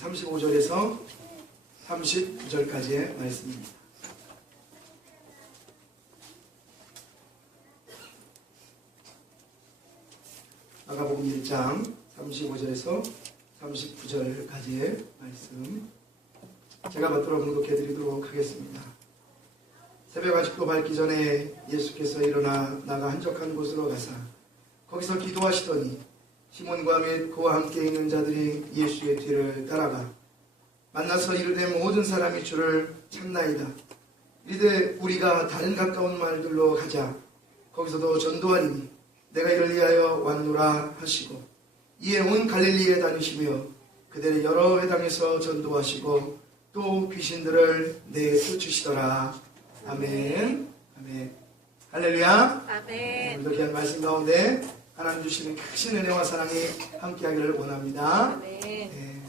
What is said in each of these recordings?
35절에서 39절까지의 말씀입니다. 마가복음 1장 35절에서 39절까지의 말씀 제가 받들어 봉독해 드리도록 하겠습니다. 새벽 아직도 밝기 전에 예수께서 일어나 나가 한적한 곳으로 가사 거기서 기도하시더니 시몬과 및 그와 함께 있는 자들이 예수의 뒤를 따라가 만나서 이르되 모든 사람이 주를 찾나이다. 이르되 우리가 다른 가까운 마을들로 가자. 거기서도 전도하리니 내가 이를 위하여 왔노라 하시고 이에 온 갈릴리에 다니시며 그들의 여러 회당에서 전도하시고 또 귀신들을 내쫓으시더라. 아멘. 아멘. 할렐루야. 아멘. 오늘도 귀한 말씀 가운데 하나님 주시는 크신 은혜와 사랑이 함께하기를 원합니다. 아멘. 네.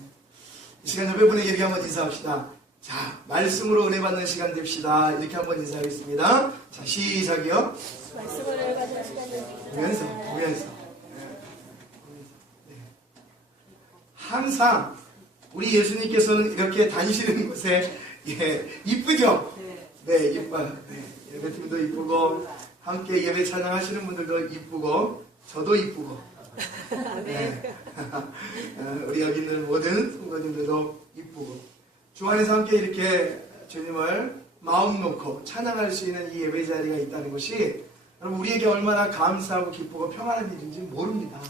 이 시간 여러분에게 이렇게 한번 인사합시다. 자, 말씀으로 은혜 받는 시간 됩시다. 이렇게 한번 인사하겠습니다. 자, 시작이요. 말씀을 읽어주는 시간입니다. 보면서. 네. 항상 우리 예수님께서는 이렇게 다니시는 곳에 이쁘죠? 네, 이뻐요. 네, 예배팀도 이쁘고 함께 예배 찬양하시는 분들도 이쁘고 저도 이쁘고 네. 우리 여기 있는 모든 성도님들도 이쁘고 주 안에서 함께 이렇게 주님을 마음 놓고 찬양할 수 있는 이 예배 자리가 있다는 것이 여러분 우리에게 얼마나 감사하고 기쁘고 평안한 일인지 모릅니다.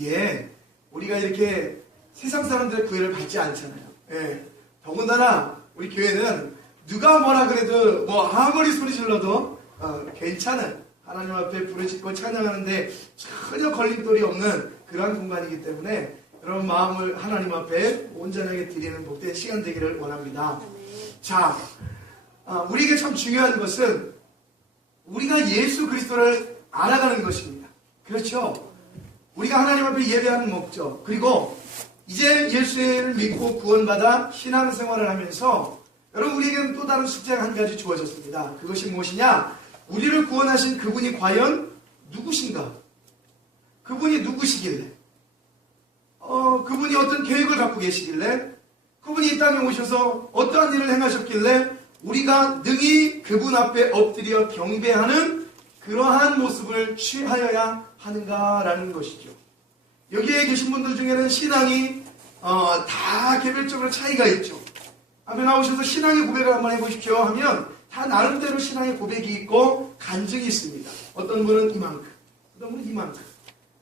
예, 우리가 이렇게 세상 사람들의 구애를 받지 않잖아요. 예, 더군다나 우리 교회는 누가 뭐라 그래도 뭐 아무리 소리 질러도 괜찮은 하나님 앞에 부르짖고 찬양하는데 전혀 걸림돌이 없는 그러한 공간이기 때문에 여러분 마음을 하나님 앞에 온전하게 드리는 복된 시간 되기를 원합니다. 자, 우리에게 참 중요한 것은 우리가 예수 그리스도를 알아가는 것입니다. 그렇죠? 우리가 하나님 앞에 예배하는 목적 그리고 이제 예수를 믿고 구원받아 신앙생활을 하면서 여러분 우리에게는 또 다른 숙제가 한 가지 주어졌습니다. 그것이 무엇이냐? 우리를 구원하신 그분이 과연 누구신가? 그분이 누구시길래? 그분이 어떤 계획을 갖고 계시길래? 그분이 이 땅에 오셔서 어떠한 일을 행하셨길래 우리가 능히 그분 앞에 엎드려 경배하는 그러한 모습을 취하여야 하는가라는 것이죠. 여기에 계신 분들 중에는 신앙이 다 개별적으로 차이가 있죠. 앞에 나오셔서 신앙의 고백을 한번 해보십시오 하면 다 나름대로 신앙의 고백이 있고 간증이 있습니다. 어떤 분은 이만큼, 어떤 분은 이만큼.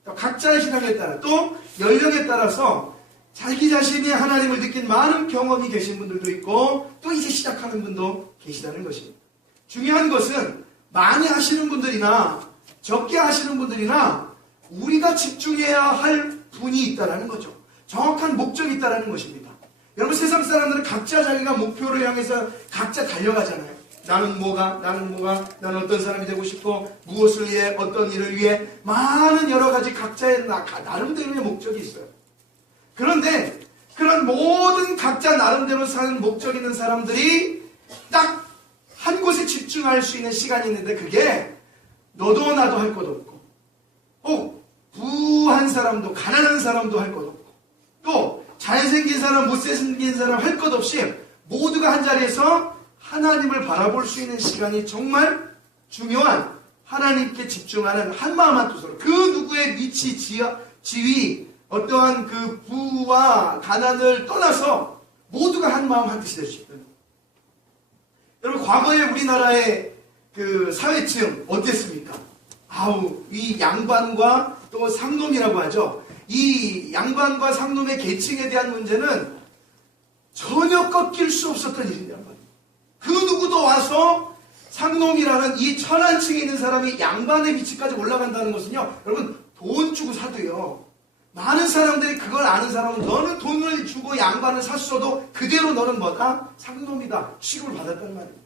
각자의 신앙에 따라 또 연령에 따라서 자기 자신이 하나님을 느낀 많은 경험이 계신 분들도 있고 또 이제 시작하는 분도 계시다는 것입니다. 중요한 것은 많이 하시는 분들이나 적게 하시는 분들이나 우리가 집중해야 할 분이 있다는 거죠. 정확한 목적이 있다는 것입니다. 여러분 세상 사람들은 각자 자기가 목표를 향해서 각자 달려가잖아요. 나는 나는 어떤 사람이 되고 싶고 무엇을 위해 어떤 일을 위해 많은 여러 가지 각자의 나름대로의 목적이 있어요. 그런데 그런 모든 각자 나름대로 사는 목적 있는 사람들이 딱 한 곳에 집중할 수 있는 시간이 있는데 그게 너도 나도 할 것 없고 부한 사람도 가난한 사람도 할 것 없고 또 잘생긴 사람 못생긴 사람 할 것 없이 모두가 한 자리에서 하나님을 바라볼 수 있는 시간이 정말 중요한 하나님께 집중하는 한마음 한뜻으로 그 누구의 위치, 지위, 어떠한 그 부와 가난을 떠나서 모두가 한마음 한뜻이 될 수 있는. 여러분 과거에 우리나라의 그 사회층 어땠습니까? 이 양반과 또 상놈이라고 하죠. 이 양반과 상놈의 계층에 대한 문제는 전혀 꺾일 수 없었던 일이란 말이에요. 그 누구도 와서 상놈이라는 이 천한층에 있는 사람이 양반의 위치까지 올라간다는 것은요, 여러분 돈 주고 사도요. 많은 사람들이 그걸 아는 사람은 너는 돈을 주고 양반을 샀어도 그대로 너는 뭐다? 상놈이다. 취급을 받았단 말이에요.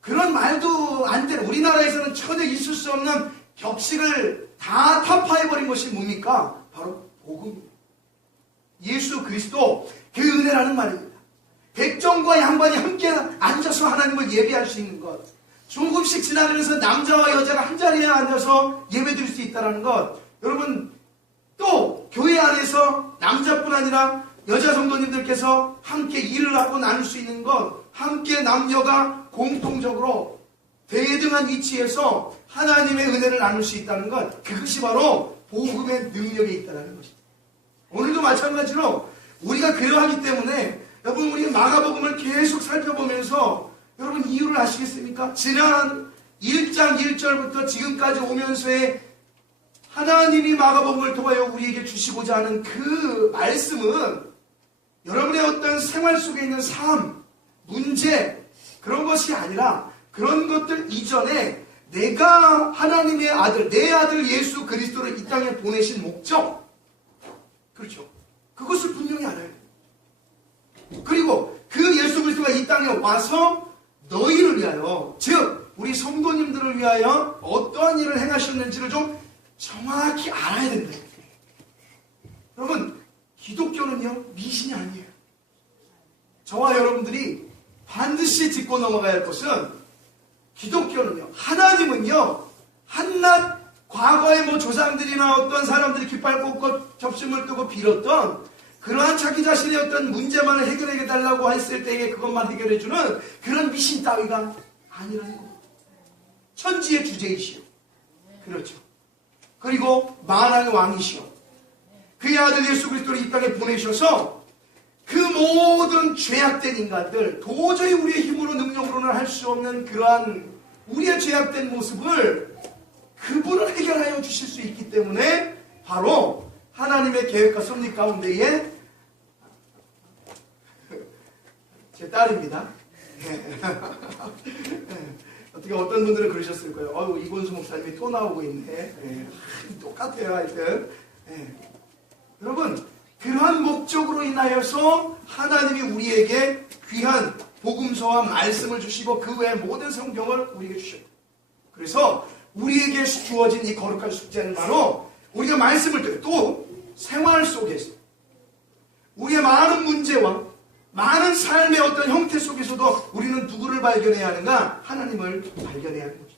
그런 말도 안 되는 우리나라에서는 전혀 있을 수 없는 격식을 다 타파해버린 것이 뭡니까? 바로 복음입니다. 예수 그리스도 그 은혜라는 말입니다. 백정과 양반이 함께 앉아서 하나님을 예배할 수 있는 것. 조금씩 지나가면서 남자와 여자가 한자리에 앉아서 예배드릴 수 있다는 것. 여러분 또 교회 안에서 남자뿐 아니라 여자 성도님들께서 함께 일을 하고 나눌 수 있는 것, 함께 남녀가 공통적으로 대등한 위치에서 하나님의 은혜를 나눌 수 있다는 것, 그것이 바로 복음의 능력에 있다는 것입니다. 오늘도 마찬가지로 우리가 그러하기 때문에 여러분, 우리 마가복음을 계속 살펴보면서 여러분 이유를 아시겠습니까? 지난 1장 1절부터 지금까지 오면서의 하나님이 마가복음을 통하여 우리에게 주시고자 하는 그 말씀은 여러분의 어떤 생활 속에 있는 삶, 문제, 그런 것이 아니라 그런 것들 이전에 내가 하나님의 아들, 내 아들 예수 그리스도를 이 땅에 보내신 목적, 그렇죠. 그것을 분명히 알아야 돼요. 그리고 그 예수 그리스도가 이 땅에 와서 너희를 위하여, 즉 우리 성도님들을 위하여 어떠한 일을 행하셨는지를 좀 정확히 알아야 된다. 여러분, 기독교는요 미신이 아니에요. 저와 여러분들이 반드시 짚고 넘어가야 할 것은, 기독교는요, 하나님은요 한낱 과거의 뭐 조상들이나 어떤 사람들이 깃발 꽂고 접심을 뜨고 빌었던 그러한 자기 자신의 어떤 문제만을 해결해 달라고 했을 때에 그것만 해결해주는 그런 미신 따위가 아니라는 겁니다. 천지의 주제이시오. 그렇죠. 그리고 만왕의 왕이시오. 그의 아들 예수 그리스도를 이 땅에 보내셔서 그 모든 죄악된 인간들, 도저히 우리의 힘으로 능력으로는 할 수 없는 그러한 우리의 죄악된 모습을 그분을 해결하여 주실 수 있기 때문에 바로 하나님의 계획과 섭리 가운데에 제 딸입니다. 어떻게 어떤 분들은 그러셨을 거예요. 어유 이건수 목사님이 또 나오고 있네. 똑같아요, 하여튼. 여러분, 그러한 목적으로 인하여서 하나님이 우리에게 귀한 복음서와 말씀을 주시고 그 외의 모든 성경을 우리에게 주셨고, 그래서 우리에게 주어진 이 거룩한 숙제는 바로 우리가 말씀을 듣고 또 생활 속에서 우리의 많은 문제와 많은 삶의 어떤 형태 속에서도 우리는 누구를 발견해야 하는가? 하나님을 발견해야 하는 거죠.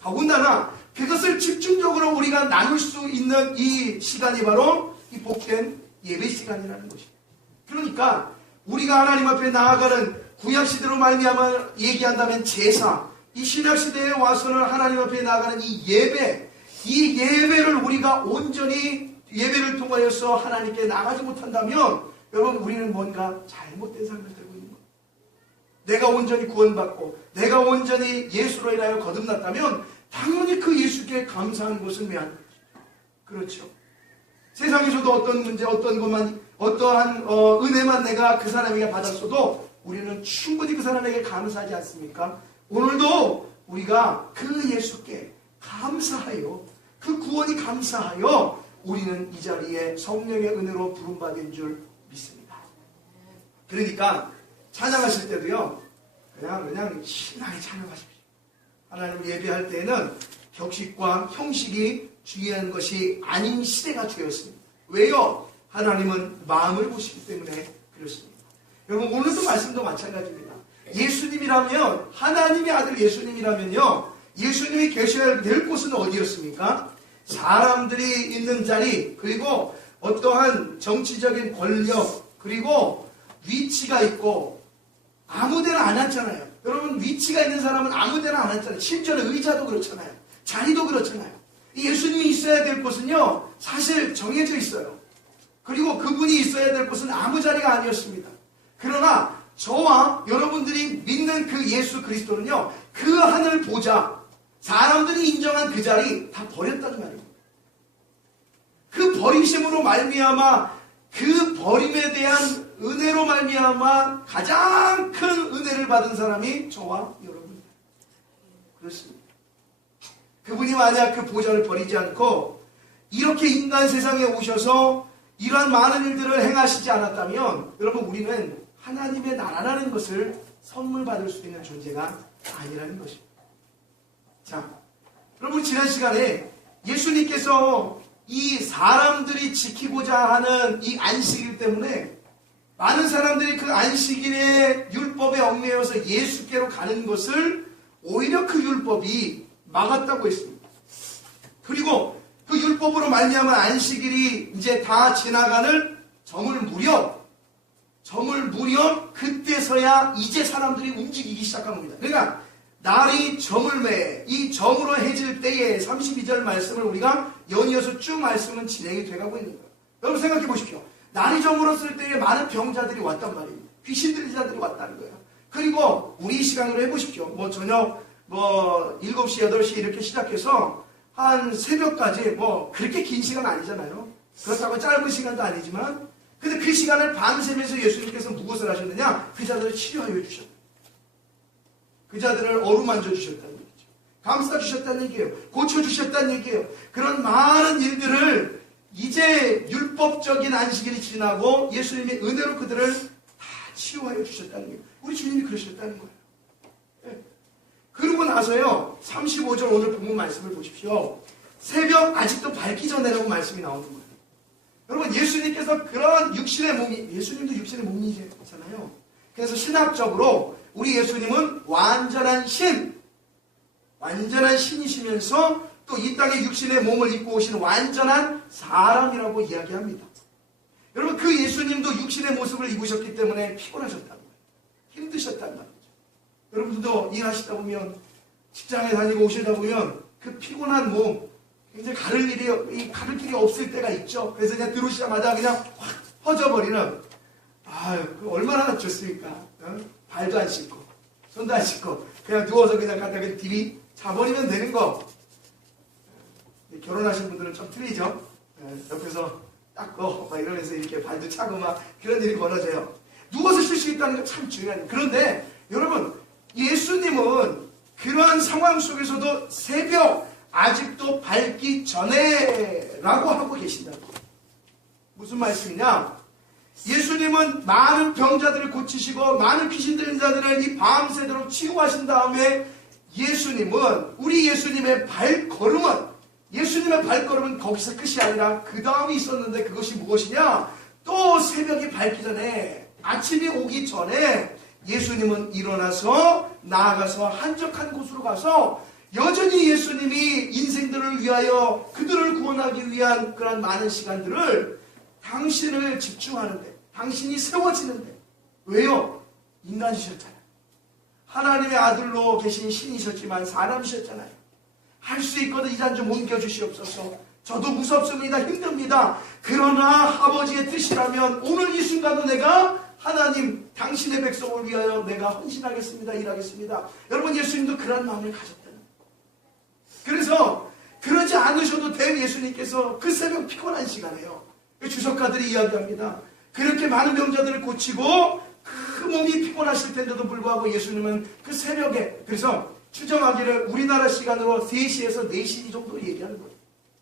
더군다나 그것을 집중적으로 우리가 나눌 수 있는 이 시간이 바로 이 복된 예배 시간이라는 것입니다. 그러니까 우리가 하나님 앞에 나아가는 구약시대로 말미암아 얘기한다면 제사, 이 신약시대에 와서는 하나님 앞에 나아가는 이 예배를 우리가 온전히 예배를 통하여서 하나님께 나가지 못한다면 여러분, 우리는 뭔가 잘못된 삶을 살고 있는 거예요. 내가 온전히 구원받고 내가 온전히 예수로 인하여 거듭났다면 당연히 그 예수께 감사하는 것은 왜 안 되죠? 그렇죠. 세상에서도 어떤 문제, 어떤 것만, 어떠한 은혜만 내가 그 사람에게 받았어도 우리는 충분히 그 사람에게 감사하지 않습니까? 오늘도 우리가 그 예수께 감사하여, 그 구원이 감사하여 우리는 이 자리에 성령의 은혜로 부름받은 줄 믿습니다. 그러니까 찬양하실 때도요, 그냥 신나게 찬양하십시오. 하나님을 예배할 때에는 격식과 형식이 중요한 것이 아닌 시대가 되었습니다. 왜요? 하나님은 마음을 보시기 때문에 그렇습니다. 여러분, 오늘도 말씀도 마찬가지입니다. 예수님이라면, 하나님의 아들 예수님이라면요, 예수님이 계셔야 될 곳은 어디였습니까? 사람들이 있는 자리, 그리고 어떠한 정치적인 권력, 그리고 위치가 있고 아무데나 안 앉잖아요. 여러분, 위치가 있는 사람은 아무데나 안 앉잖아요. 심지어는 의자도 그렇잖아요. 자리도 그렇잖아요. 예수님이 있어야 될 곳은요, 사실 정해져 있어요. 그리고 그분이 있어야 될 곳은 아무 자리가 아니었습니다. 그러나 저와 여러분들이 믿는 그 예수 그리스도는요, 그 하늘 보좌, 사람들이 인정한 그 자리 다 버렸다는 말입니다. 그 버리심으로 말미암아, 그 버림에 대한 은혜로 말미암아 가장 큰 은혜를 받은 사람이 저와 여러분. 그렇습니다. 그분이 만약 그 보좌를 버리지 않고 이렇게 인간 세상에 오셔서 이러한 많은 일들을 행하시지 않았다면 여러분, 우리는 하나님의 나라라는 것을 선물 받을 수 있는 존재가 아니라는 것입니다. 자, 여러분, 지난 시간에 예수님께서 이 사람들이 지키고자 하는 이 안식일 때문에 많은 사람들이 그 안식일의 율법에 얽매여서 예수께로 가는 것을 오히려 그 율법이 막았다고 했습니다. 그리고 그 율법으로 말미암아 안식일이 이제 다 지나가는 저물 무렵 그때서야 이제 사람들이 움직이기 시작한 겁니다. 그러니까 날이 저물매 이 저물어 해질 때에 32절 말씀을 우리가 연이어서 쭉 말씀은 진행이 돼가고 있는 거예요. 여러분 생각해 보십시오. 날이 저물었을 때에 많은 병자들이 왔단 말입니다. 귀신 들린 자들이 왔다는 거예요. 그리고 우리 시간으로 해보십시오. 뭐 저녁 7시, 8시 이렇게 시작해서 한 새벽까지 뭐 그렇게 긴 시간 아니잖아요. 그렇다고 짧은 시간도 아니지만 근데 그 시간을 밤새면서 예수님께서 무엇을 하셨느냐? 그 자들을 치료하여 주셨다. 그 자들을 어루만져 주셨다는 얘기죠. 감싸 주셨다는 얘기예요. 고쳐 주셨다는 얘기예요. 그런 많은 일들을 이제 율법적인 안식일이 지나고 예수님의 은혜로 그들을 다 치유하여 주셨다는 거예요. 우리 주님이 그러셨다는 거예요. 네. 그러고 나서요 35절 오늘 본문 말씀을 보십시오. 새벽 아직도 밝기 전에라고 말씀이 나오는 거예요. 여러분 예수님께서 그런 육신의 몸이 예수님도 육신의 몸이잖아요. 그래서 신학적으로 우리 예수님은 완전한 신이시면서 또 이 땅에 육신의 몸을 입고 오신 완전한 사람이라고 이야기합니다. 여러분 그 예수님도 육신의 모습을 입으셨기 때문에 피곤하셨다는 거예요. 힘드셨단 말이죠. 여러분들도 일하시다 보면 직장에 다니고 오시다 보면 그 피곤한 몸 굉장히 가를 길이 없을 때가 있죠. 그래서 그냥 들어오시자마자 그냥 확 퍼져버리는 그 얼마나 좋습니까? 발도 안 씻고 손도 안 씻고 그냥 누워서 그냥 갖다 그 TV 자버리면 되는 거. 결혼하신 분들은 좀 틀리죠. 옆에서 닦고 막 이러면서 이렇게 발도 차고 막 그런 일이 벌어져요. 누워서 쉴 수 있다는 게 참 중요해요. 그런데 여러분 예수님은 그러한 상황 속에서도 새벽 아직도 밝기 전에 라고 하고 계신다고. 무슨 말씀이냐? 예수님은 많은 병자들을 고치시고 많은 귀신 들린 자들을 이 밤새도록 치유하신 다음에 우리 예수님의 발걸음은 거기서 끝이 아니라 그 다음이 있었는데 그것이 무엇이냐? 또 새벽이 밝기 전에 아침이 오기 전에 예수님은 일어나서 나아가서 한적한 곳으로 가서 여전히 예수님이 인생들을 위하여 그들을 구원하기 위한 그런 많은 시간들을 당신을 집중하는데 당신이 세워지는데 왜요? 인간이셨잖아요. 하나님의 아들로 계신 신이셨지만 사람이셨잖아요. 할 수 있거든 이 잔 좀 옮겨주시옵소서. 저도 무섭습니다. 힘듭니다. 그러나 아버지의 뜻이라면 오늘 이 순간도 내가 하나님 당신의 백성을 위하여 내가 헌신하겠습니다. 일하겠습니다. 여러분 예수님도 그런 마음을 가졌다는 거예요. 그래서 그러지 않으셔도 된 예수님께서 그 새벽 피곤한 시간에요. 주석가들이 이야기합니다. 그렇게 많은 병자들을 고치고 그 몸이 피곤하실 텐데도 불구하고 예수님은 그 새벽에 그래서 추정하기를 우리나라 시간으로 3시에서 4시 정도 얘기하는 거예요.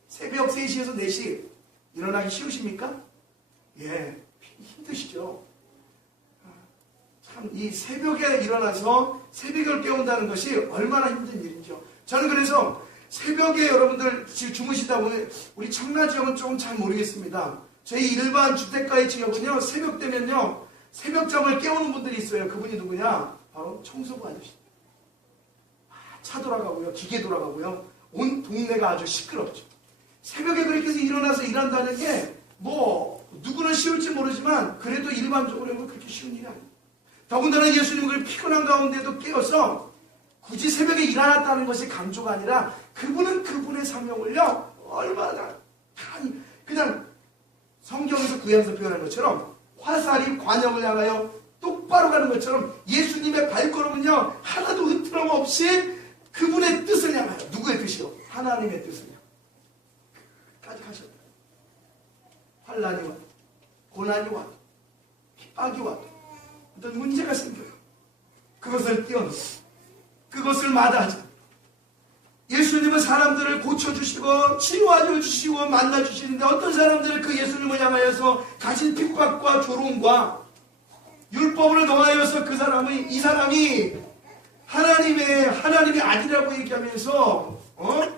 새벽 3시에서 4시 일어나기 쉬우십니까? 예, 힘드시죠. 참 이 새벽에 일어나서 새벽을 깨운다는 것이 얼마나 힘든 일인지요. 저는 그래서 새벽에 여러분들 지금 주무시다 보면 우리 청라 지역은 조금 잘 모르겠습니다. 저희 일반 주택가의 지역은요 새벽 되면요 새벽잠을 깨우는 분들이 있어요. 그분이 누구냐? 바로 청소부 아저씨. 차 돌아가고요, 기계 돌아가고요, 온 동네가 아주 시끄럽죠. 새벽에 그렇게 해서 일어나서 일한다는 게 뭐 누구는 쉬울지 모르지만 그래도 일반적으로는 그렇게 쉬운 일이 아니에요. 더군다나 예수님은 그 피곤한 가운데도 깨어서 굳이 새벽에 일어났다는 것이 강조가 아니라 그분은 그분의 사명을요 얼마나 그냥 성경에서 구약에서 표현한 것처럼 화살이 관역을 향하여 똑바로 가는 것처럼 예수님의 발걸음은요 하나도 흐트럼 없이 그분의 뜻을 향하여 누구의 뜻이요? 하나님의 뜻을 향하여 끝까지 가셨다. 환난이 와도 고난이 와도 핍박이 와도 어떤 문제가 생겨요. 그것을 뛰어넘어 그것을 마다하지 예수님은 사람들을 고쳐주시고 치유하여 주시고 만나주시는데 어떤 사람들은 그 예수님을 향하여서 가진 핍박과 조롱과 율법을 넘어하여서 이 사람이 하나님의 아들이라고 얘기하면서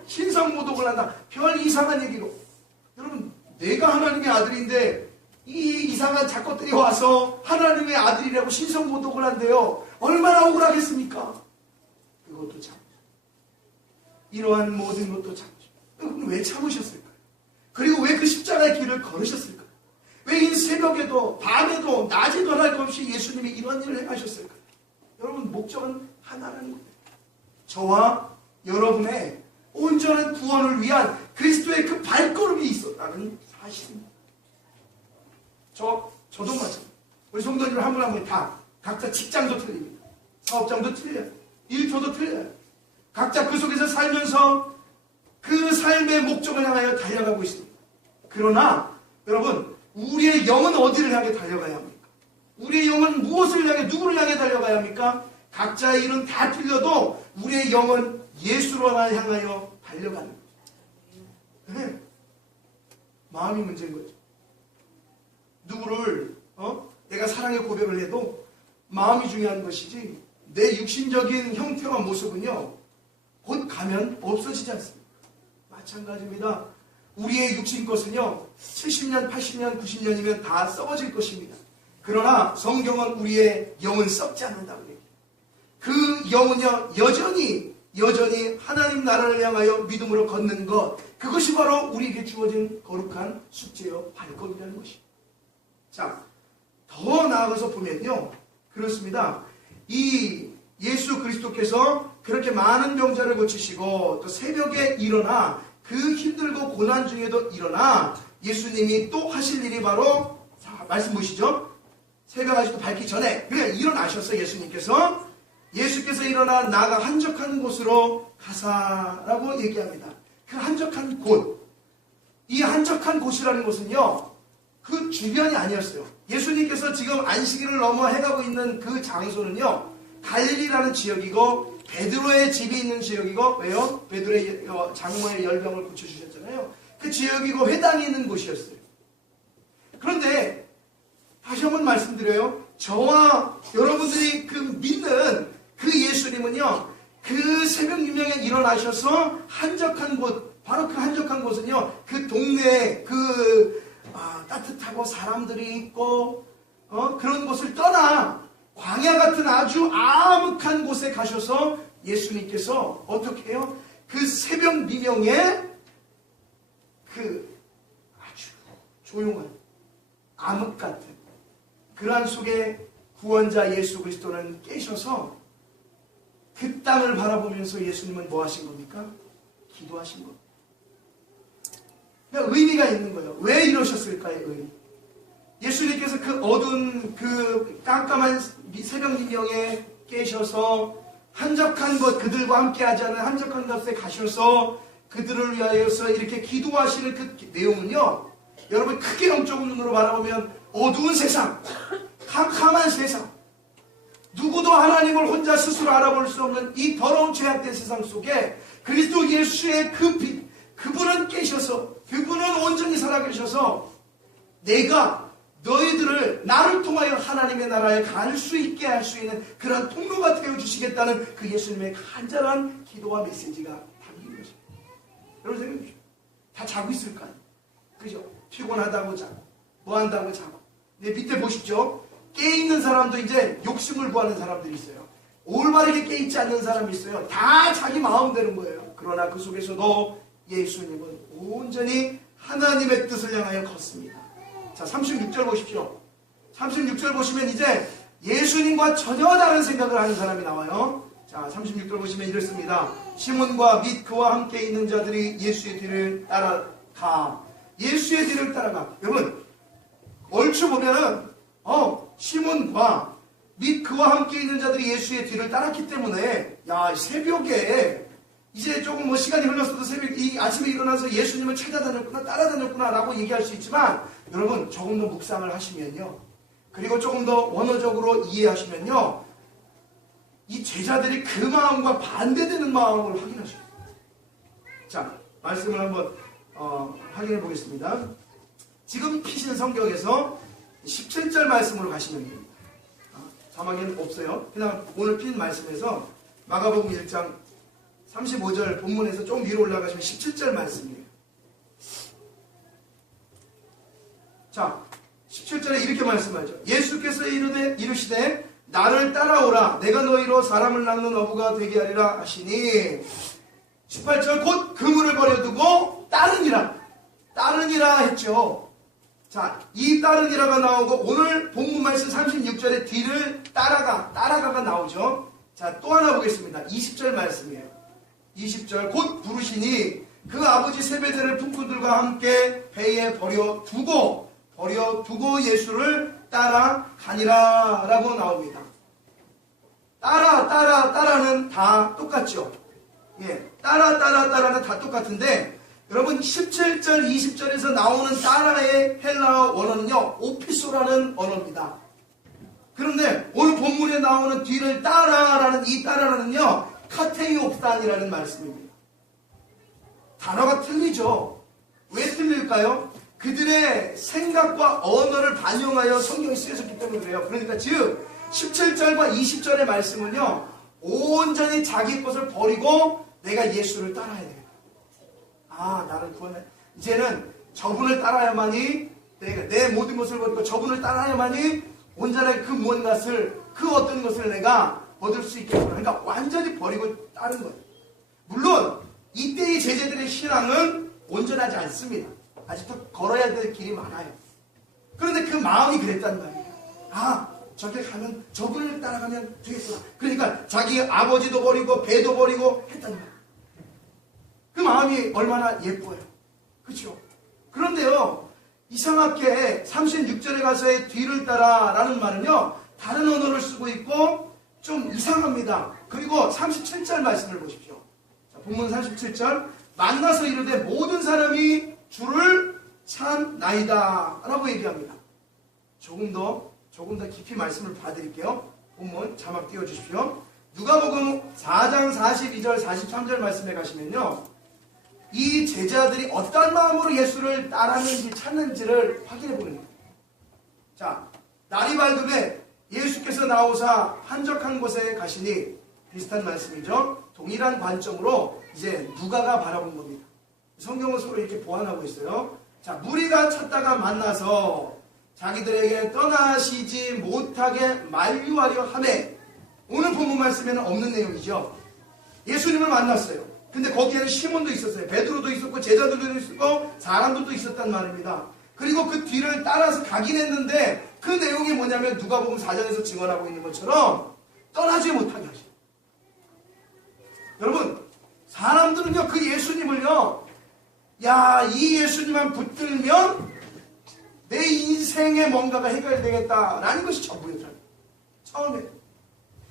신성모독을 한다. 별 이상한 얘기로. 여러분 내가 하나님의 아들인데 이 이상한 작것들이 와서 하나님의 아들이라고 신성모독을 한대요. 얼마나 억울하겠습니까? 그것도 참. 이러한 모든 것도 참으시고 왜 참으셨을까요? 그리고 왜 그 십자가의 길을 걸으셨을까요? 왜 이 새벽에도 밤에도 낮에도 할 것 없이 예수님이 이런 일을 행하셨을까? 여러분, 목적은 하나라는 거예요. 저와 여러분의 온전한 구원을 위한 그리스도의 그 발걸음이 있었다는 사실입니다. 저도 마찬가지입니다. 우리 성도님들 한 분 한 분 다 각자 직장도 틀립니다. 사업장도 틀려요. 일터도 틀려요. 각자 그 속에서 살면서 그 삶의 목적을 향하여 달려가고 있습니다. 그러나 여러분, 우리의 영은 어디를 향해 달려가야 합니까? 우리의 영은 무엇을 향해, 누구를 향해 달려가야 합니까? 각자의 일은 다 틀려도 우리의 영은 예수로 향하여 달려가는 거죠. 네. 마음이 문제인 거죠. 누구를 내가 사랑의 고백을 해도 마음이 중요한 것이지, 내 육신적인 형태와 모습은요 곧 가면 없어지지 않습니다. 마찬가지입니다. 우리의 육신 것은요 70년, 80년, 90년이면 다 썩어질 것입니다. 그러나 성경은 우리의 영은 썩지 않는다고 얘기해요. 그 영은요 여전히 하나님 나라를 향하여 믿음으로 걷는 것, 그것이 바로 우리에게 주어진 거룩한 숙제요 발걸음이라는 것입니다. 자, 더 나아가서 보면요 그렇습니다. 이 예수 그리스도께서 그렇게 많은 병자를 고치시고 또 새벽에 일어나 그 힘들고 고난 중에도 일어나 예수님이 또 하실 일이 바로, 자, 말씀 보시죠. 새벽 아직도 밝기 전에 그래 일어나셨어요. 예수께서 일어나 나가 한적한 곳으로 가사라고 얘기합니다. 그 한적한 곳, 이 한적한 곳이라는 것은요 그 주변이 아니었어요. 예수님께서 지금 안식일을 넘어 해가고 있는 그 장소는요 갈릴리라는 지역이고 베드로의 집이 있는 지역이고, 왜요? 베드로의 장모의 열병을 고쳐주셨잖아요. 그 지역이고 회당이 있는 곳이었어요. 그런데 다시 한번 말씀드려요. 저와 여러분들이 그 믿는 그 예수님은요 그 새벽 유명에 일어나셔서 한적한 곳, 바로 그 한적한 곳은요 그 동네에 따뜻하고 사람들이 있고 그런 곳을 떠나 광야 같은 아주 암흑한 곳에 가셔서 예수님께서 어떻게 해요? 그 새벽 미명에 그 아주 조용한 암흑 같은 그러한 속에 구원자 예수 그리스도는 깨셔서 그 땅을 바라보면서 예수님은 뭐 하신 겁니까? 기도하신 겁니다. 그러니까 의미가 있는 거예요. 왜 이러셨을까요? 의미. 예수님께서 그 어두운 그 깜깜한 새벽 미명에 깨셔서 한적한 곳, 그들과 함께 하지 않은 한적한 곳에 가셔서 그들을 위하여서 이렇게 기도하시는 그 내용은요 여러분 크게 영적 눈으로 바라보면 어두운 세상, 캄캄한 세상, 누구도 하나님을 혼자 스스로 알아볼 수 없는 이 더러운 죄악된 세상 속에 그리스도 예수의 그 빛, 그분은 깨셔서, 그분은 온전히 살아계셔서 내가 너희들을 나를 통하여 하나님의 나라에 갈 수 있게 할 수 있는 그런 통로가 되어주시겠다는 그 예수님의 간절한 기도와 메시지가 담긴 것입니다. 여러분 생각해보십시오. 다 자고 있을 거 아니에요. 그죠? 피곤하다고 자고 뭐 한다고 자고. 근데 밑에 보십시오. 깨있는 사람도 이제 욕심을 구하는 사람들이 있어요. 올바르게 깨있지 않는 사람이 있어요. 다 자기 마음대로인 거예요. 그러나 그 속에서도 예수님은 온전히 하나님의 뜻을 향하여 걷습니다. 자, 36절 보십시오. 36절 보시면 이제 예수님과 전혀 다른 생각을 하는 사람이 나와요. 자, 36절 보시면 이렇습니다. 시몬과 및 그와 함께 있는 자들이 예수의 뒤를 따라가. 예수의 뒤를 따라가. 여러분, 얼추 보면은 시몬과 및 그와 함께 있는 자들이 예수의 뒤를 따랐기 때문에 야, 새벽에 이제 조금 뭐 시간이 흘렀어도 새벽 이 아침에 일어나서 예수님을 찾아다녔구나, 따라다녔구나 라고 얘기할 수 있지만 여러분 조금 더 묵상을 하시면요, 그리고 조금 더 원어적으로 이해하시면요, 이 제자들이 그 마음과 반대되는 마음을 확인하셔요. 자, 말씀을 한번 확인해 보겠습니다. 지금 피신 성경에서 17절 말씀으로 가시면 됩니다. 자막에는 없어요. 그냥 오늘 핀 말씀에서 마가복음 1장 35절 본문에서 좀 위로 올라가시면 17절 말씀이에요. 자, 17절에 이렇게 말씀하죠. 예수께서 이르시되 나를 따라오라. 내가 너희로 사람을 낳는 어부가 되게 하리라 하시니 18절 곧 그물을 버려두고 따르니라 했죠. 자, 이 따르니라가 나오고 오늘 본문 말씀 36절에 뒤를 따라가가 나오죠. 자, 또 하나 보겠습니다. 20절 말씀이에요. 20절 곧 부르시니 그 아버지 세베대를 품꾼들과 함께 배에 버려두고 예수를 따라가니라 라고 나옵니다. 따라는 다 똑같죠. 예, 따라는 다 똑같은데 여러분 17절 20절에서 나오는 따라의 헬라어 원어는요 오피소라는 언어입니다. 그런데 오늘 본문에 나오는 뒤를 따라라는 이 따라는요 카테이옵산이라는 말씀입니다. 단어가 틀리죠. 왜 틀릴까요? 그들의 생각과 언어를 반영하여 성경이 쓰여졌기 때문에 그래요. 그러니까 즉 17절과 20절의 말씀은요 온전히 자기 것을 버리고 내가 예수를 따라야 돼요. 아, 나를 구원해. 이제는 저분을 따라야만이 내가 내 모든 것을 버리고 저분을 따라야만이 온전하게 그 무언가를 그 어떤 것을 내가 얻을 수 있겠구나. 그러니까 완전히 버리고 따른 거예요. 물론 이때의 제자들의 신앙은 온전하지 않습니다. 아직도 걸어야 될 길이 많아요. 그런데 그 마음이 그랬단 말이에요. 아, 저기 가면 저분을 따라가면 되겠구나. 그러니까 자기 아버지도 버리고 배도 버리고 했단 말이에요. 그 마음이 얼마나 예뻐요. 그렇죠? 그런데요, 이상하게 36절에 가서의 뒤를 따라라는 말은요, 다른 언어를 쓰고 있고 좀 이상합니다. 그리고 37절 말씀을 보십시오. 자, 본문 37절 만나서 이르되 모든 사람이 주를 찾나이다 라고 얘기합니다. 조금 더 깊이 말씀을 봐드릴게요. 본문 자막 띄워주십시오. 누가복음 4장 42절 43절 말씀에 가시면요, 이 제자들이 어떤 마음으로 예수를 따랐는지 찾는지를 확인해 보는 거예요. 자, 날이 밝음에 예수께서 나오사 한적한 곳에 가시니 비슷한 말씀이죠. 동일한 관점으로 이제 누가가 바라본 겁니다. 성경은 서로 이렇게 보완하고 있어요. 자, 무리가 찾다가 만나서 자기들에게 떠나시지 못하게 만류하려 하매, 오늘 본문 말씀에는 없는 내용이죠. 예수님을 만났어요. 근데 거기에는 시몬도 있었어요. 베드로도 있었고 제자들도 있었고 사람들도 있었단 말입니다. 그리고 그 뒤를 따라서 가긴 했는데 그 내용이 뭐냐면 누가복음 4장에서 증언하고 있는 것처럼 떠나지 못하게 하시죠. 여러분, 사람들은요 그 예수님을요, 야, 이 예수님만 붙들면 내 인생에 뭔가가 해결되겠다라는 것이 전부였잖아요. 처음에.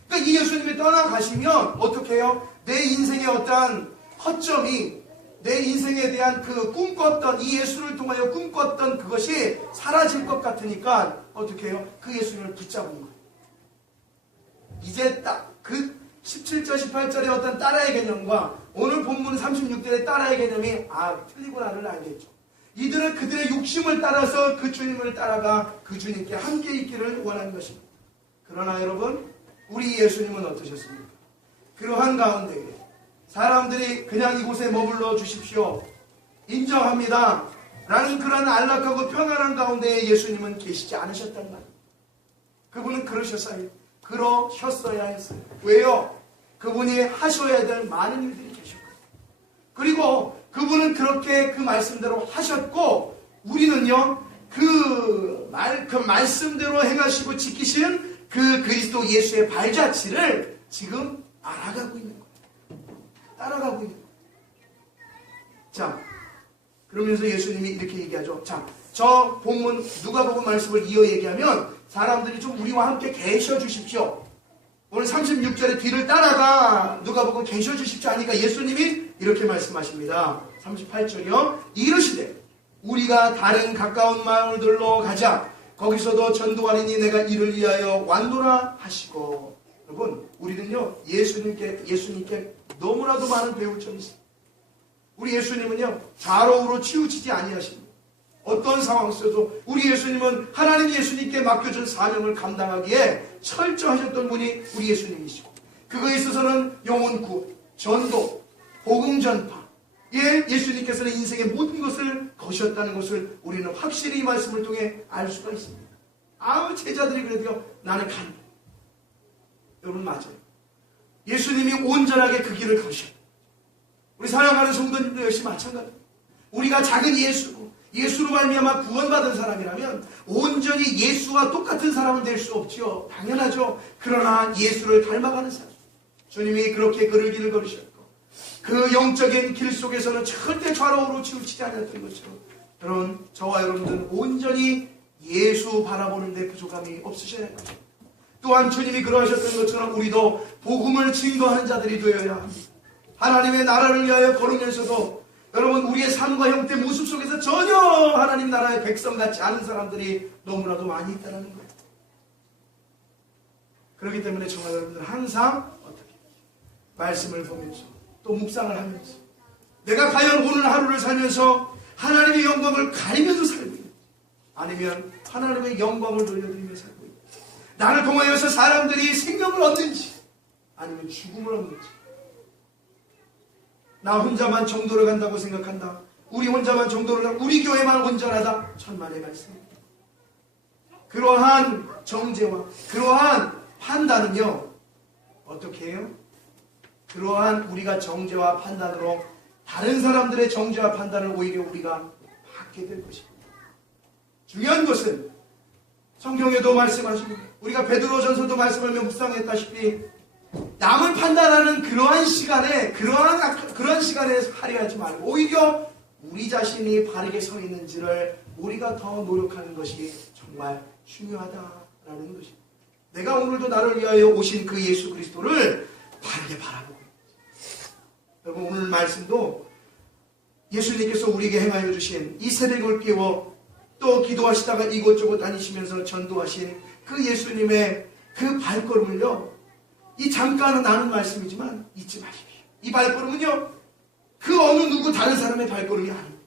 그러니까 이 예수님이 떠나가시면 어떻게 해요? 내 인생의 어떠한 허점이, 내 인생에 대한 그 꿈꿨던, 이 예수를 통하여 꿈꿨던 그것이 사라질 것 같으니까 어떻게 해요? 그 예수님을 붙잡은 거예요. 이제 딱 그 17절 18절의 어떤 따라의 개념과 오늘 본문 36절의 따라의 개념이 틀리구나를 알겠죠. 이들은 그들의 욕심을 따라서 그 주님을 따라가 그 주님께 함께 있기를 원하는 것입니다. 그러나 여러분, 우리 예수님은 어떠셨습니까? 그러한 가운데 사람들이 그냥 이곳에 머물러 주십시오, 인정합니다 라는 그런 안락하고 평안한 가운데 예수님은 계시지 않으셨단 말이에요. 그분은 그러셨어야 했어요. 왜요? 그분이 하셔야 될 많은 일들이 계셨거든요. 그리고 그분은 그렇게 그 말씀대로 하셨고, 우리는요 그 말씀대로 행하시고 지키신 그 그리스도 예수의 발자취를 지금 알아가고 있는 거예요. 따라가고 있는 거예요. 자, 그러면서 예수님이 이렇게 얘기하죠. 자, 저 본문 누가복음 말씀을 이어 얘기하면 사람들이 좀 우리와 함께 계셔 주십시오. 오늘 36절의 뒤를 따라가 누가복음 계셔 주십시오 하니까 예수님이 이렇게 말씀하십니다. 38절이요. 이르시되 우리가 다른 가까운 마을들로 가자. 거기서도 전도하리니 내가 이를 위하여 완도라 하시고. 여러분, 우리는요 예수님께 너무나도 많은 배울 점이 있습니다. 우리 예수님은요 좌로우로 치우치지 아니하십니다. 어떤 상황 속에서도 우리 예수님은 하나님 예수님께 맡겨준 사명을 감당하기에 철저하셨던 분이 우리 예수님이시고, 그거에 있어서는 영혼 구원, 전도, 복음 전파, 예수님께서는 인생의 모든 것을 거셨다는 것을 우리는 확실히 이 말씀을 통해 알 수가 있습니다. 제자들이 그래도요, 나는 간다. 여러분, 맞아요. 예수님이 온전하게 그 길을 거셨다. 우리 사랑하는 성도님도 역시 마찬가지입니다. 우리가 작은 예수고 예수로 말미암아 구원받은 사람이라면 온전히 예수와 똑같은 사람은 될 수 없죠. 당연하죠. 그러나 예수를 닮아가는 사람, 주님이 그렇게 그를 길을 걸으셨고 그 영적인 길 속에서는 절대 좌로우로 치우치지 않았던 것처럼 여러분, 저와 여러분들은 온전히 예수 바라보는 데 부족함이 없으셔야 할 것입니다. 또한 주님이 그러하셨던 것처럼 우리도 복음을 증거하는 자들이 되어야 합니다. 하나님의 나라를 위하여 걸으면서도 여러분, 우리의 삶과 형태 모습 속에서 전혀 하나님 나라의 백성 같지 않은 사람들이 너무나도 많이 있다는 거예요. 그렇기 때문에 정말 여러분들 항상 어떻게 말씀을 보면서 또 묵상을 하면서 내가 과연 오늘 하루를 살면서 하나님의 영광을 가리면서 살고 있는지, 아니면 하나님의 영광을 돌려드리며 살고 있는지, 나를 통하여서 사람들이 생명을 얻는지 아니면 죽음을 얻는지, 나 혼자만 정도를 간다고 생각한다, 우리 혼자만 정도를 간다, 우리 교회만 온전하다, 천만의 말씀입니다. 그러한 정죄와 그러한 판단은요, 어떻게 해요? 그러한 우리가 정죄와 판단으로 다른 사람들의 정죄와 판단을 오히려 우리가 받게 될 것입니다. 중요한 것은 성경에도 말씀하시고 우리가 베드로전서도 말씀하며 묵상했다시피 남을 판단하는 그러한 시간에 그러한 시간에 하려 하지 말고 오히려 우리 자신이 바르게 서 있는지를 우리가 더 노력하는 것이 정말 중요하다라는 것입니다. 내가 오늘도 나를 위하여 오신 그 예수 그리스도를 바르게 바라보고 있습니다. 여러분, 오늘 말씀도 예수님께서 우리에게 행하여 주신 이 새벽을 깨워 또 기도하시다가 이곳저곳 다니시면서 전도하신 그 예수님의 그 발걸음을요, 이 잠깐은 아는 말씀이지만 잊지 마십시오. 이 발걸음은요, 그 어느 누구 다른 사람의 발걸음이 아닙니다.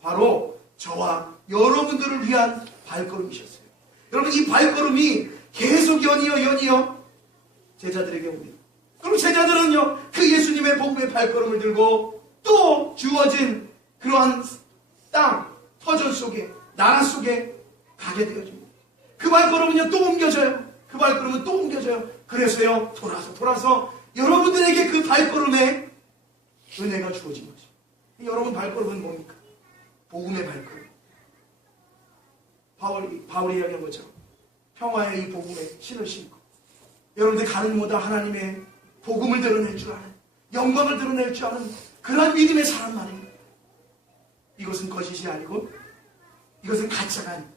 바로 저와 여러분들을 위한 발걸음이셨어요. 여러분, 이 발걸음이 계속 연이어 제자들에게 옵니다. 그럼 제자들은요, 그 예수님의 복음의 발걸음을 들고 또 주어진 그러한 땅, 터전 속에, 나라 속에 가게 되어집니다. 그 발걸음은요, 또 옮겨져요. 그 발걸음은 또 옮겨져요. 그래서요, 돌아서 여러분들에게 그 발걸음에 은혜가 주어진 것이죠. 여러분 발걸음은 뭡니까? 복음의 발걸음. 바울이 이야기한 것처럼 평화의 이 복음에 신을 신고 여러분들 가는 곳마다 하나님의 복음을 드러낼 줄 아는, 영광을 드러낼 줄 아는 그러한 믿음의 사람만입니다. 이것은 거짓이 아니고 이것은 가짜가 아닙니다.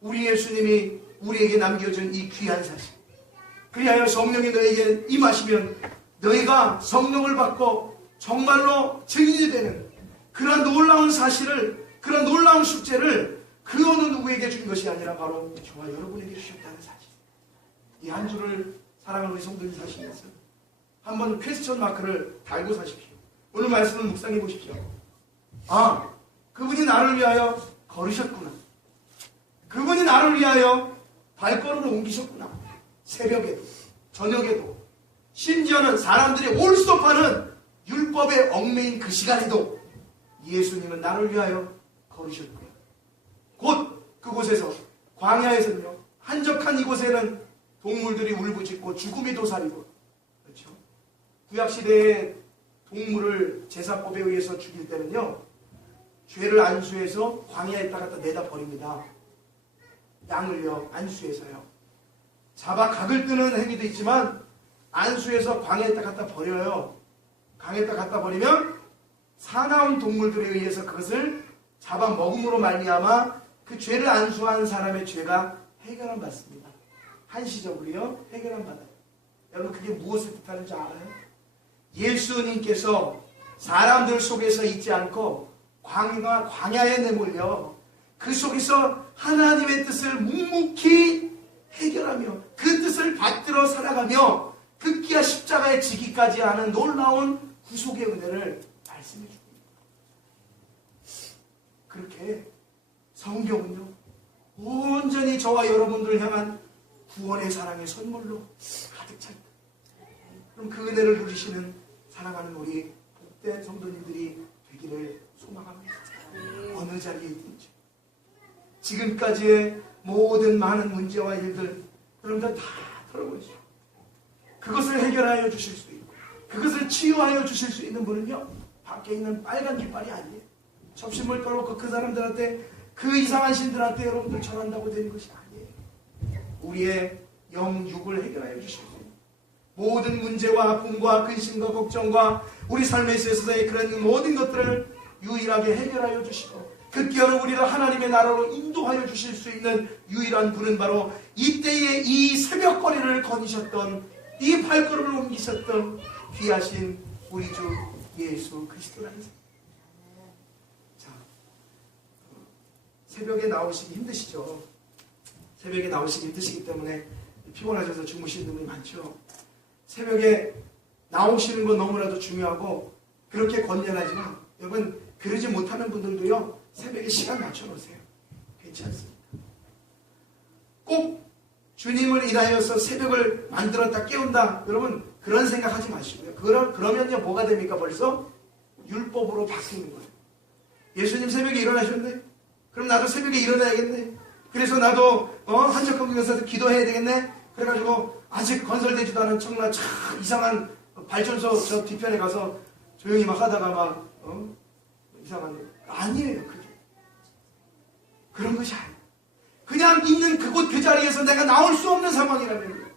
우리 예수님이 우리에게 남겨준 이 귀한 사실, 그리하여 성령이 너에게 임하시면 너희가 성령을 받고 정말로 증인이 되는 그런 놀라운 사실을, 그런 놀라운 숙제를 그 어느 누구에게 준 것이 아니라 바로 저와 여러분에게 주셨다는 사실. 이 한 주를 사랑하는 우리 성도님 사시면서 한번 퀘스천 마크를 달고 사십시오. 오늘 말씀을 묵상해 보십시오. 아, 그분이 나를 위하여 걸으셨구나. 그분이 나를 위하여 발걸음을 옮기셨구나. 새벽에도, 저녁에도, 심지어는 사람들이 올ստop하는 율법에 얽매인 그 시간에도 예수님은 나를 위하여 걸으셨고요. 곧 그곳에서, 광야에서는요, 한적한 이곳에는 동물들이 울부짖고 죽음이 도사리고, 그렇죠? 구약시대에 동물을 제사법에 의해서 죽일 때는요, 죄를 안수해서 광야에다 갖다 내다 버립니다. 양을요, 안수해서요. 잡아 각을 뜨는 행위도 있지만 안수해서 광야에다 갖다 버려요. 강에다 갖다 버리면 사나운 동물들에 의해서 그것을 잡아 먹음으로 말미암아 그 죄를 안수한 사람의 죄가 해결함 받습니다. 한시적으로요, 해결함 받아요. 여러분, 그게 무엇을 뜻하는지 알아요? 예수님께서 사람들 속에서 있지 않고 광야에 내몰려 그 속에서 하나님의 뜻을 묵묵히 해결하며 그 뜻을 받들어 살아가며 극기야 십자가에 지기까지 하는 놀라운 구속의 은혜를 말씀해 줍니다. 그렇게 성경은요, 온전히 저와 여러분들을 향한 구원의 사랑의 선물로 가득 차 있다. 그럼 그 은혜를 누리시는 사랑하는 우리 복된 성도님들이 되기를 소망합니다. 어느 자리에 있든지 지금까지의 모든 많은 문제와 일들 여러분들 다 털어보시죠. 그것을 해결하여 주실 수 있고 그것을 치유하여 주실 수 있는 분은요, 밖에 있는 빨간 깃발이 아니에요. 접신물 떠놓고 그 사람들한테 그 이상한 신들한테 여러분들 전한다고 되는 것이 아니에요. 우리의 영육을 해결하여 주시고 모든 문제와 아픔과 근심과 걱정과 우리 삶에 있어서의 그런 모든 것들을 유일하게 해결하여 주시고 급기야로 우리를 하나님의 나라로 인도하여 주실 수 있는 유일한 분은 바로 이때에 이 새벽거리를 거니셨던 이 발걸음을 옮기셨던 귀하신 우리 주 예수 그리스도라는 사람. 자, 새벽에 나오시기 힘드시죠? 새벽에 나오시기 힘드시기 때문에 피곤하셔서 주무시는 분이 많죠. 새벽에 나오시는 건 너무나도 중요하고 그렇게 권면하지만 여러분 그러지 못하는 분들도요 새벽에 시간 맞춰놓으세요. 괜찮습니다. 꼭 주님을 인하여서 새벽을 만들었다 깨운다 여러분 그런 생각하지 마시고요. 그러면요 뭐가 됩니까? 벌써 율법으로 바뀌는 거예요. 예수님 새벽에 일어나셨네? 그럼 나도 새벽에 일어나야겠네? 그래서 나도 한적한국에서 기도해야 되겠네? 그래가지고 아직 건설되지도 않은 청라 참 이상한 발전소 저 뒤편에 가서 조용히 막 하다가 막 이상한 아니에요. 그게 그런 것이 아니에요. 그냥 있는 그곳 그 자리에서 내가 나올 수 없는 상황이라면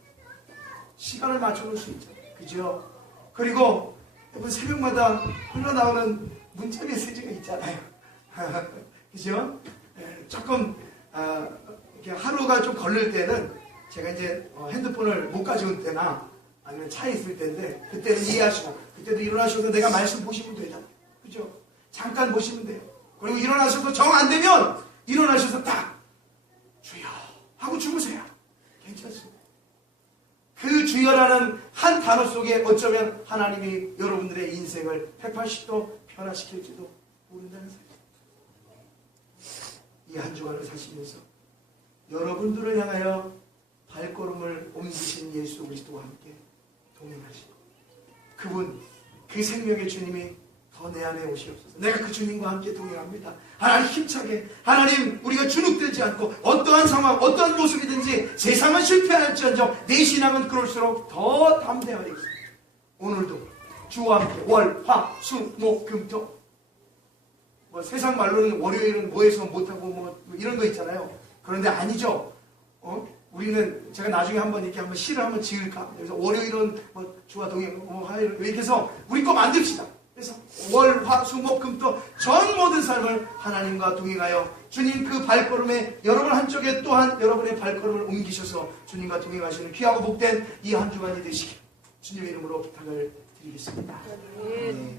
시간을 맞춰놓을 수 있죠. 그죠? 그리고 여러분 새벽마다 흘러나오는 문자 메시지가 있잖아요. 그죠? 조금 이렇게 하루가 좀 걸릴 때는 제가 이제 핸드폰을 못 가져올 때나 아니면 차에 있을 때인데 그때는 이해하시고 그때도 일어나셔서 내가 말씀 보시면 되잖아요. 그죠? 잠깐 보시면 돼요. 그리고 일어나셔서 정 안 되면 일어나셔서 딱 주여 하고 주무세요. 괜찮습니다. 그 주여라는 한 단어 속에 어쩌면 하나님이 여러분들의 인생을 180도 변화시킬지도 모른다는 사실. 이 한 주간을 사시면서 여러분들을 향하여 발걸음을 옮기신 예수 그리스도와 함께 동행하시고 그분 그 생명의 주님이 더 내 안에 오시옵소서. 내가 그 주님과 함께 동행합니다. 하나님 힘차게 하나님 우리가 주눅들지 않고 어떠한 상황 어떠한 모습이든지 세상은 실패할지언정 내 신앙은 그럴수록 더 담대하리겠습니다. 오늘도 주와 함께 월, 화, 수, 목, 금, 토 뭐 세상 말로는 월요일은 뭐해서 못하고 뭐 이런 거 있잖아요. 그런데 아니죠. 우리는 제가 나중에 한번 이렇게 한번 시를 한번 지을까. 그래서 월요일은 뭐 주와 동행, 화요일 이렇게 해서 우리 거 만듭시다. 그래서 월, 화, 수, 목, 금, 토 전 모든 삶을 하나님과 동행하여 주님 그 발걸음에 여러분 한쪽에 또한 여러분의 발걸음을 옮기셔서 주님과 동행하시는 귀하고 복된 이 한 주간이 되시길 주님의 이름으로 부탁을 드리겠습니다. 네.